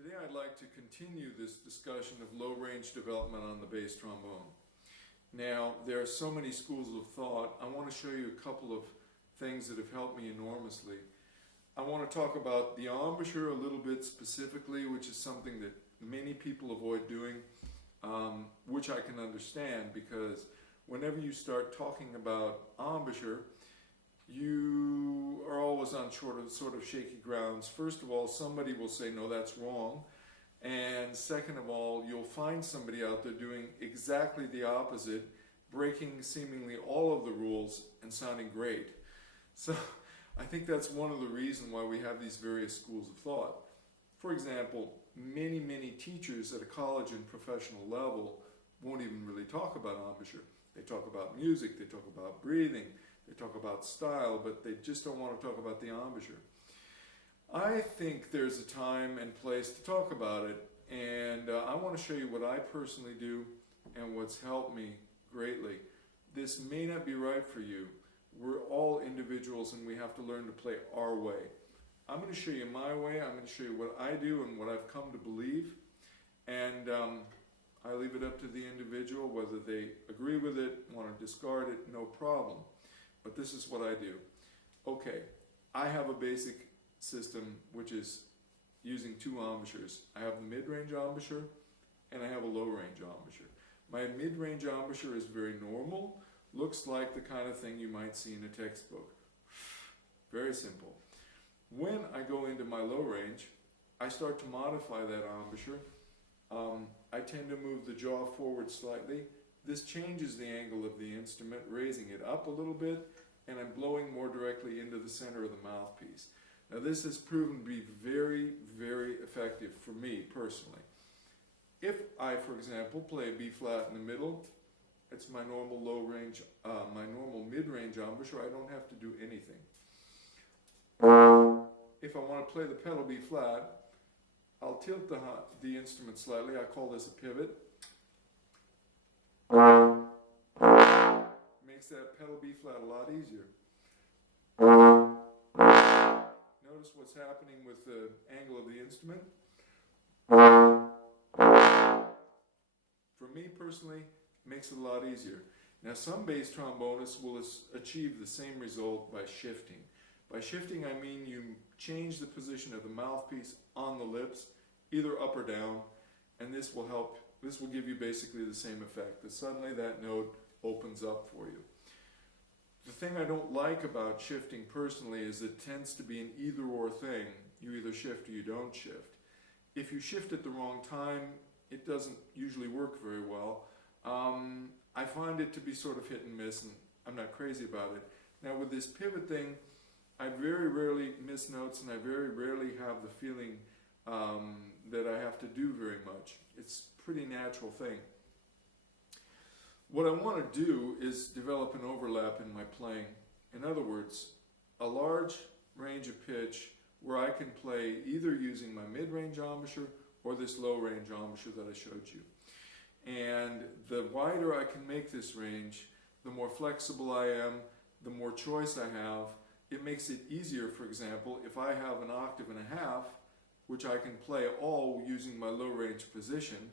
Today I'd like to continue this discussion of low-range development on the bass trombone. Now, there are so many schools of thought. I want to show you a couple of things that have helped me enormously. I want to talk about the embouchure a little bit specifically, which is something that many people avoid doing, which I can understand, because whenever you start talking about embouchure, you are always on sort of shaky grounds. First of all, somebody will say, no, that's wrong. And second of all, you'll find somebody out there doing exactly the opposite, breaking seemingly all of the rules and sounding great. So I think that's one of the reasons why we have these various schools of thought. For example, many teachers at a college and professional level won't even really talk about embouchure. They talk about music, they talk about breathing, they talk about style, but they just don't want to talk about the embouchure. I think there's a time and place to talk about it, and I want to show you what I personally do and what's helped me greatly. This may not be right for you. We're all individuals and we have to learn to play our way. I'm going to show you my way, I'm going to show you what I do and what I've come to believe, and I leave it up to the individual whether they agree with it, want to discard it, no problem. But this is what I do. Okay, I have a basic system which is using two embouchures. I have the mid-range embouchure and I have a low-range embouchure. My mid-range embouchure is very normal, looks like the kind of thing you might see in a textbook. Very simple. When I go into my low range, I start to modify that embouchure. I tend to move the jaw forward slightly. This changes the angle of the instrument, raising it up a little bit, and I'm blowing more directly into the center of the mouthpiece. Now this has proven to be very effective for me personally. If I, for example, play a B flat in the middle, it's my normal low range, my normal mid-range embouchure, I don't have to do anything. If I want to play the pedal B flat, I'll tilt the instrument slightly. I call this a pivot. Makes that pedal B flat a lot easier. Notice what's happening with the angle of the instrument. For me personally, it makes it a lot easier. Now some bass trombonists will achieve the same result by shifting. By shifting I mean you change the position of the mouthpiece on the lips, either up or down, and this will give you basically the same effect, that suddenly that note opens up for you. The thing I don't like about shifting personally is it tends to be an either-or thing. You either shift or you don't shift. If you shift at the wrong time, it doesn't usually work very well. I find it to be sort of hit and miss, and I'm not crazy about it. Now with this pivot thing, I very rarely miss notes, and I very rarely have the feeling that I have to do very much. It's a pretty natural thing. What I want to do is develop an overlap in my playing. In other words, a large range of pitch where I can play either using my mid-range embouchure or this low-range embouchure that I showed you. And the wider I can make this range, the more flexible I am, the more choice I have. It makes it easier, for example, if I have an octave and a half, which I can play all using my low-range position,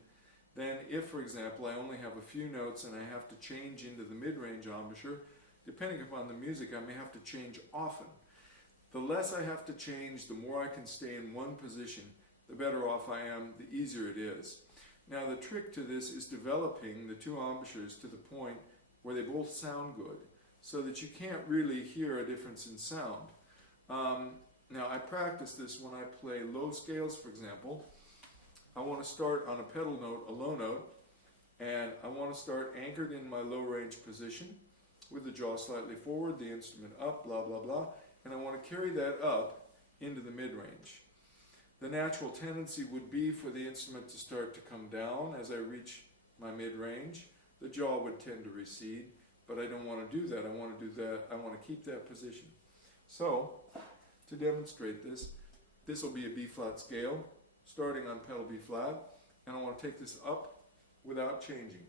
then if, for example, I only have a few notes and I have to change into the mid-range embouchure, depending upon the music, I may have to change often. The less I have to change, the more I can stay in one position, the better off I am, the easier it is. Now the trick to this is developing the two embouchures to the point where they both sound good, so that you can't really hear a difference in sound. Now I practice this when I play low scales, for example. I want to start on a pedal note, a low note, and I want to start anchored in my low range position with the jaw slightly forward, the instrument up, blah blah blah, and I want to carry that up into the mid-range. The natural tendency would be for the instrument to start to come down as I reach my mid-range. The jaw would tend to recede, but I don't want to do that. I want to do that. I want to keep that position. So, to demonstrate this, this will be a B flat scale, starting on pedal B flat, and I want to take this up without changing.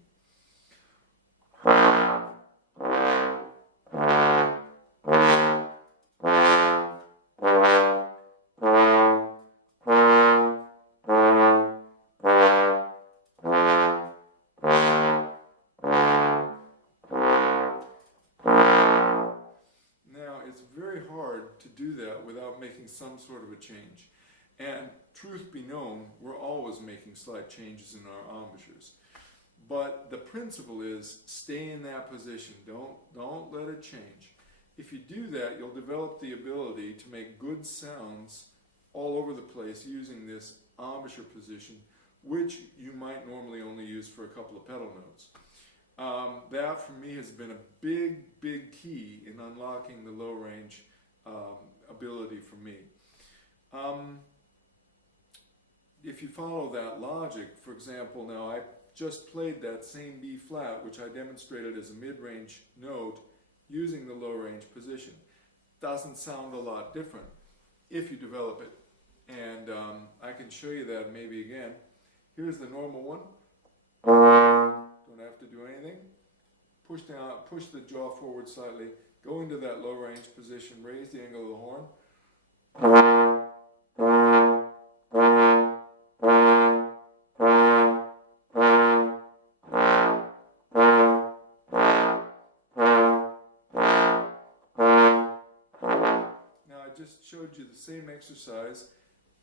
about making some sort of a change. And truth be known, we're always making slight changes in our embouchures. But the principle is stay in that position. Don't let it change. If you do that, you'll develop the ability to make good sounds all over the place using this embouchure position, which you might normally only use for a couple of pedal notes. That for me has been a big key in unlocking the low range ability for me. If you follow that logic, for example, now I just played that same B flat, which I demonstrated as a mid-range note using the low range position. Doesn't sound a lot different if you develop it. And I can show you that maybe again. Here's the normal one. Don't have to do anything. Push down, push the jaw forward slightly, go into that low range position, raise the angle of the horn. Now I just showed you the same exercise,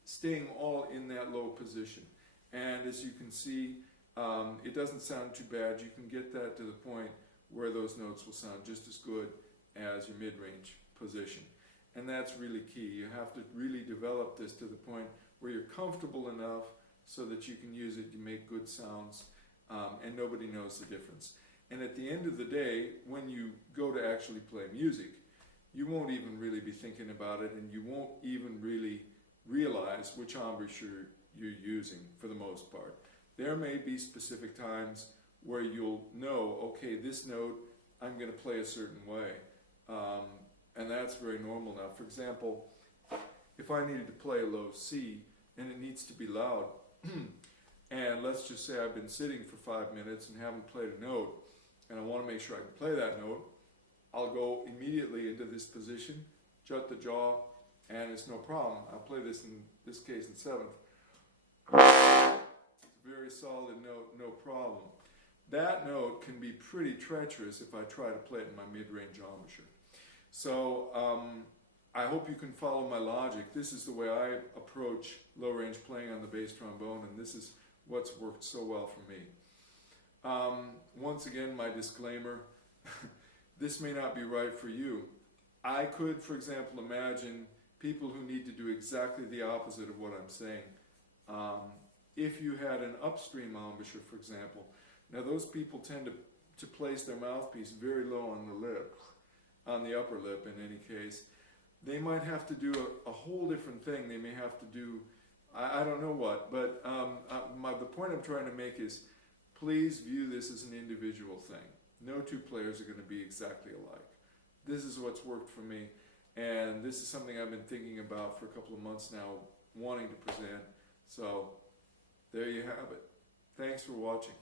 staying all in that low position. And as you can see, it doesn't sound too bad. You can get that to the point where those notes will sound just as good as your mid-range position. And that's really key. You have to really develop this to the point where you're comfortable enough so that you can use it to make good sounds, and nobody knows the difference. And at the end of the day, when you go to actually play music, you won't even really be thinking about it, and you won't even really realize which embouchure you're using for the most part. There may be specific times where you'll know, okay, this note I'm going to play a certain way, and that's very normal now. For example, if I needed to play a low C and it needs to be loud, and let's just say I've been sitting for 5 minutes and haven't played a note, and I want to make sure I can play that note, I'll go immediately into this position, jut the jaw, and it's no problem. I'll play this in this case in 7th. Very solid note, no problem. That note can be pretty treacherous if I try to play it in my mid-range embouchure. So I hope you can follow my logic. This is the way I approach low-range playing on the bass trombone, and this is what's worked so well for me. Once again, my disclaimer, this may not be right for you. I could, for example, imagine people who need to do exactly the opposite of what I'm saying. If you had an upstream embouchure, for example, now those people tend to place their mouthpiece very low on the lip, on the upper lip in any case. They might have to do a whole different thing. They may have to do, I don't know what, but the point I'm trying to make is, please view this as an individual thing. No two players are going to be exactly alike. This is what's worked for me, and this is something I've been thinking about for a couple of months now, wanting to present. So there you have it. Thanks for watching.